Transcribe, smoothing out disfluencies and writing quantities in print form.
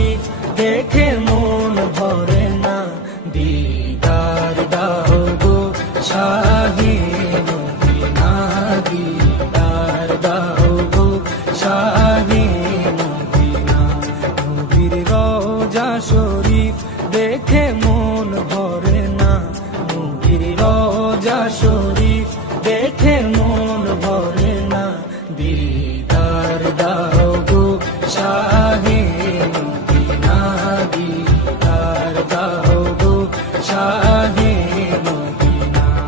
শরীফ দেখে মন ভরে না, দিদার দাও গো শাহে মদিনা, দিদার দাও গো শাহে মদিনা। নবীর রওজা শরীফ দেখে মন ভরে না, নবীর রওজা শরীফ